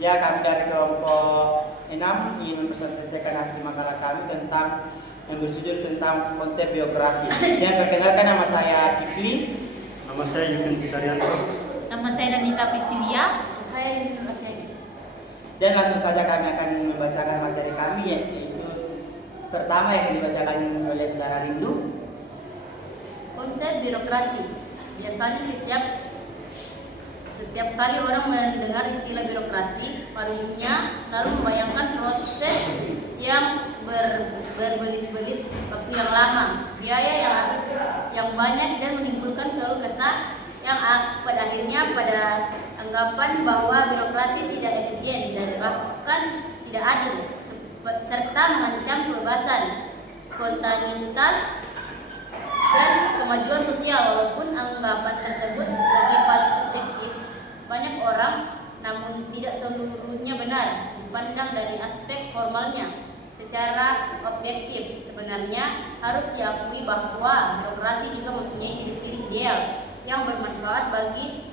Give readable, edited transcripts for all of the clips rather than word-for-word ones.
Ya, kami dari kelompok 6 ingin mempresentasikan hasil makalah kami tentang yang berjudul tentang konsep biokrasi. Dan perkenalkan, nama saya Kifli. Nama saya Yukin Saryanto. Nama saya Danita Prisilia. Saya Yudin Rakyadi. Dan langsung saja kami akan membacakan materi kami, yaitu pertama yang dibacakan oleh saudara Rindu. Konsep birokrasi. Biasanya setiap kali orang mendengar istilah birokrasi, pada umumnya lalu membayangkan proses yang berbelit-belit waktu yang lama, biaya yang banyak, dan menimbulkan keluh kesah yang pada akhirnya pada anggapan bahwa birokrasi tidak efisien dan bahkan tidak adil, serta mengancam kebebasan, spontanitas, dan kemajuan sosial. Walaupun anggapan tersebut bersifat subjektif, banyak orang, namun tidak seluruhnya benar, dipandang dari aspek formalnya. Secara objektif, sebenarnya harus diakui bahwa birokrasi juga mempunyai ciri-ciri ideal yang bermanfaat bagi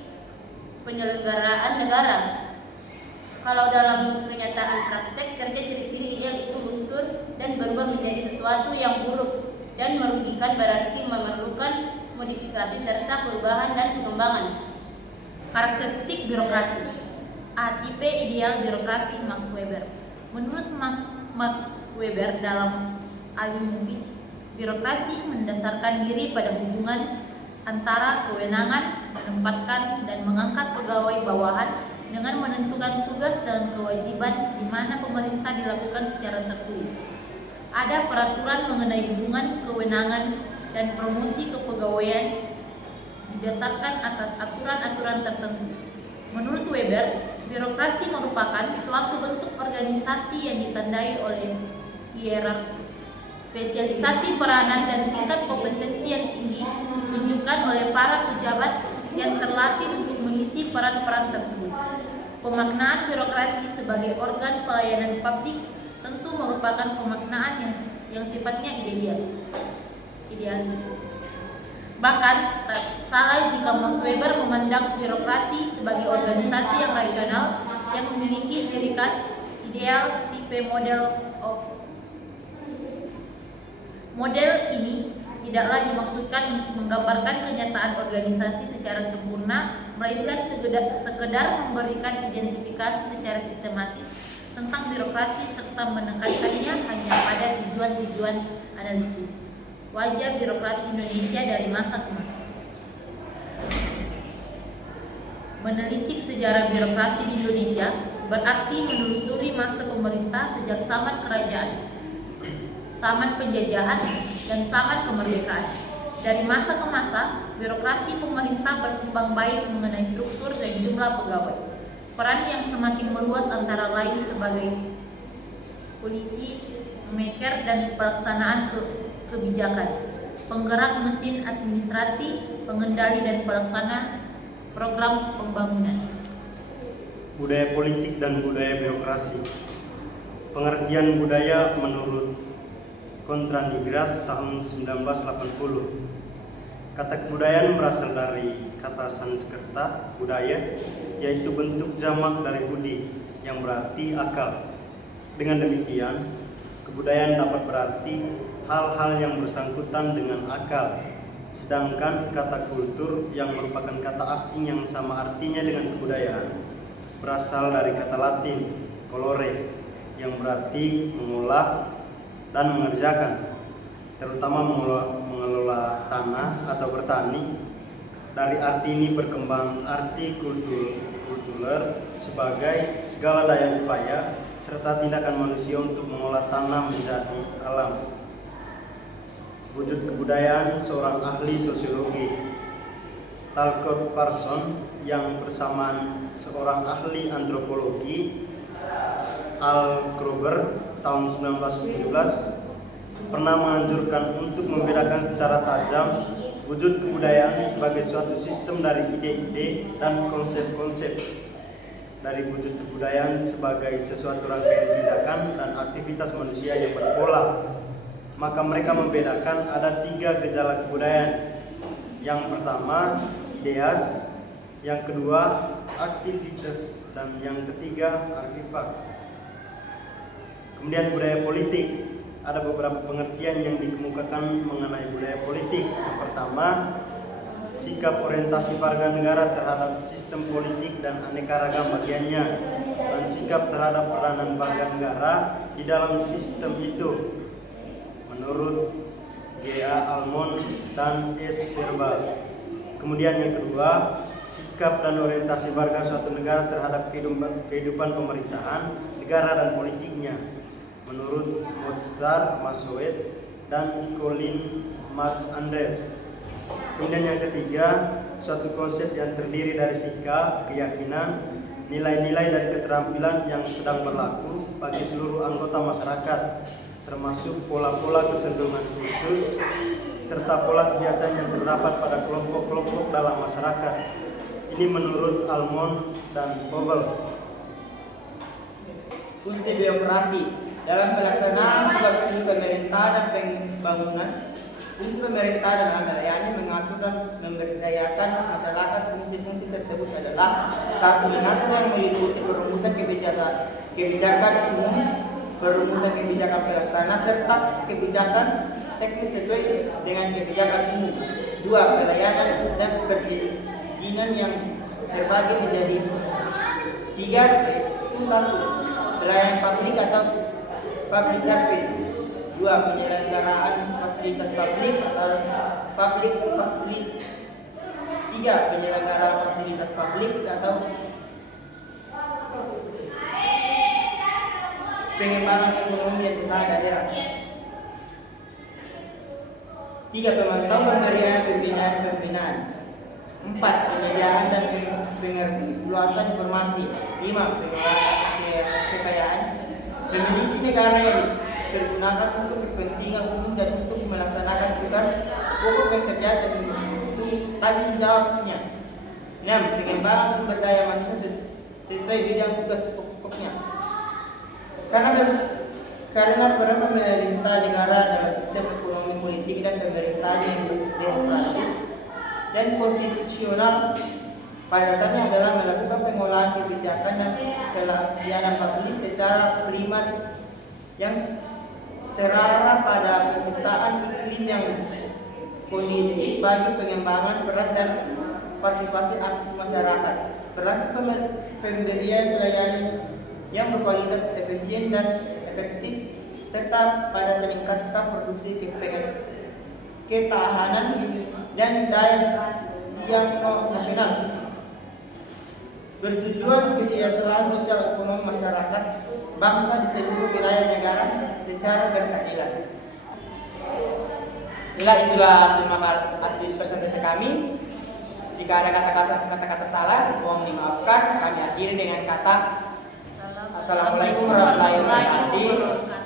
penyelenggaraan negara. Kalau dalam kenyataan praktek kerja, ciri-ciri ideal itu luntur dan berubah menjadi sesuatu yang buruk dan merugikan, berarti memerlukan modifikasi serta perubahan dan pengembangan. Karakteristik birokrasi. A. Tipe ideal birokrasi Max Weber. Menurut Max Weber dalam Alimunis, birokrasi mendasarkan diri pada hubungan antara kewenangan, menempatkan dan mengangkat pegawai bawahan dengan menentukan tugas dan kewajiban di mana pemerintah dilakukan secara tertulis. Ada peraturan mengenai hubungan kewenangan dan promosi kepegawaian didasarkan atas aturan-aturan tertentu. Menurut Weber, birokrasi merupakan suatu bentuk organisasi yang ditandai oleh hierarki, spesialisasi peranan, dan tingkat kompetensi yang tinggi ditunjukkan oleh para pejabat yang terlatih untuk mengisi peran-peran tersebut. Pemaknaan birokrasi sebagai organ pelayanan publik tentu merupakan pemaknaan yang sifatnya idealis. Bahkan tak salah jika Max Weber memandang birokrasi sebagai organisasi yang rasional yang memiliki ciri khas ideal tipe model ini tidaklah dimaksudkan untuk menggambarkan kenyataan organisasi secara sempurna, melainkan sekedar memberikan identifikasi secara sistematis tentang birokrasi serta menekankannya hanya pada tujuan-tujuan analisis. Wajah birokrasi Indonesia dari masa ke masa. Menelisik sejarah birokrasi di Indonesia berarti menelusuri masa pemerintah sejak zaman kerajaan, zaman penjajahan, dan zaman kemerdekaan. Dari masa ke masa, birokrasi pemerintah berkembang baik mengenai struktur dan jumlah pegawai. Peran yang semakin meluas antara lain sebagai polisi, maker, dan pelaksanaan kebijakan, penggerak mesin administrasi, pengendali dan pelaksana program pembangunan. Budaya politik dan budaya birokrasi. Pengertian budaya menurut Kontranigrat tahun 1980. Kata kebudayaan berasal dari kata Sanskerta budaya, yaitu bentuk jamak dari budi yang berarti akal. Dengan demikian, kebudayaan dapat berarti hal-hal yang bersangkutan dengan akal, sedangkan kata kultur yang merupakan kata asing yang sama artinya dengan kebudayaan berasal dari kata Latin colore yang berarti mengolah dan mengerjakan, terutama mengelola tanah atau bertani. Dari arti ini berkembang arti kulturer sebagai segala daya upaya serta tindakan manusia untuk mengolah tanah menjadi alam. Wujud kebudayaan seorang ahli sosiologi, Talcott Parson, yang bersamaan seorang ahli antropologi, Al Gruber, tahun 1917, pernah menganjurkan untuk membedakan secara tajam wujud kebudayaan sebagai suatu sistem dari ide-ide dan konsep-konsep dari wujud kebudayaan sebagai sesuatu rangkaian tindakan dan aktivitas manusia yang berpola. Maka mereka membedakan ada 3 gejala kebudayaan. Yang pertama, ideas. Yang kedua, aktivitas, dan yang ketiga artefak. Kemudian budaya politik, ada beberapa pengertian yang dikemukakan mengenai budaya politik. Yang pertama, sikap orientasi warga negara terhadap sistem politik dan aneka ragam bagiannya, dan sikap terhadap peranan warga negara di dalam sistem itu menurut G.A. Almond dan S. Verbal. Kemudian yang kedua, sikap dan orientasi warga suatu negara terhadap kehidupan pemerintahan, negara dan politiknya menurut Mozart, Massoet, dan Colin Matz Andrews. Kemudian yang ketiga, suatu konsep yang terdiri dari sikap, keyakinan, nilai-nilai dan keterampilan yang sedang berlaku bagi seluruh anggota masyarakat, termasuk pola-pola kecenderungan khusus serta pola kebiasaan yang terdapat pada kelompok-kelompok dalam masyarakat. Ini menurut Almond dan Powell. Fungsi birokrasi dalam pelaksanaan tugas pemerintah dan pembangunan. Fungsi pemerintah dalam melayani, mengatur dan memberdayakan masyarakat. Fungsi-fungsi tersebut adalah: 1. Mengatur dan meliputi perumusan kebijakan umum, perumusan kebijakan pelaksana, serta kebijakan teknis sesuai dengan kebijakan umum. 2. Pelayanan dan perizinan yang terbagi menjadi 3, yaitu 1. Pelayanan publik atau public service. 2. Penyelenggaraan fasilitas publik atau public facility. 3. Penyelenggara fasilitas publik atau pengembangan ekonomi dan usaha daerah. 3. Pemantauan pemberian pembinaan. 4. Penyediaan dan pengeluasan informasi. 5. Pengelolaan kekayaan. Memiliki negara yang digunakan untuk kepentingan umum dan untuk melaksanakan tugas pokok yang terjadi dan untuk tanggung jawabnya. 6. Pengembangan sumber daya manusia sesuai bidang tugas pokoknya. Karena peran pemerintah negara dalam sistem ekonomi, politik, dan pemerintahan yang demokratis dan konstitusional pada dasarnya adalah melakukan pengolahan kebijakan dan pelayanan publik secara primer yang terarah pada penciptaan iklim yang kondisi bagi pengembangan peran dan partisipasi aktif masyarakat, berlangsung pemberian pelayanan yang berkualitas, efisien, dan efektif, serta pada peningkatan produksi ketahanan dan daya saing nasional, bertujuan kesejahteraan sosial ekonomi masyarakat bangsa di seluruh wilayah negara secara berkeadilan. Itulah hasil presentasi kami. Jika ada kata-kata salah, mohon dimaafkan. Kami akhiri dengan kata Assalamualaikum warahmatullahi wabarakatuh.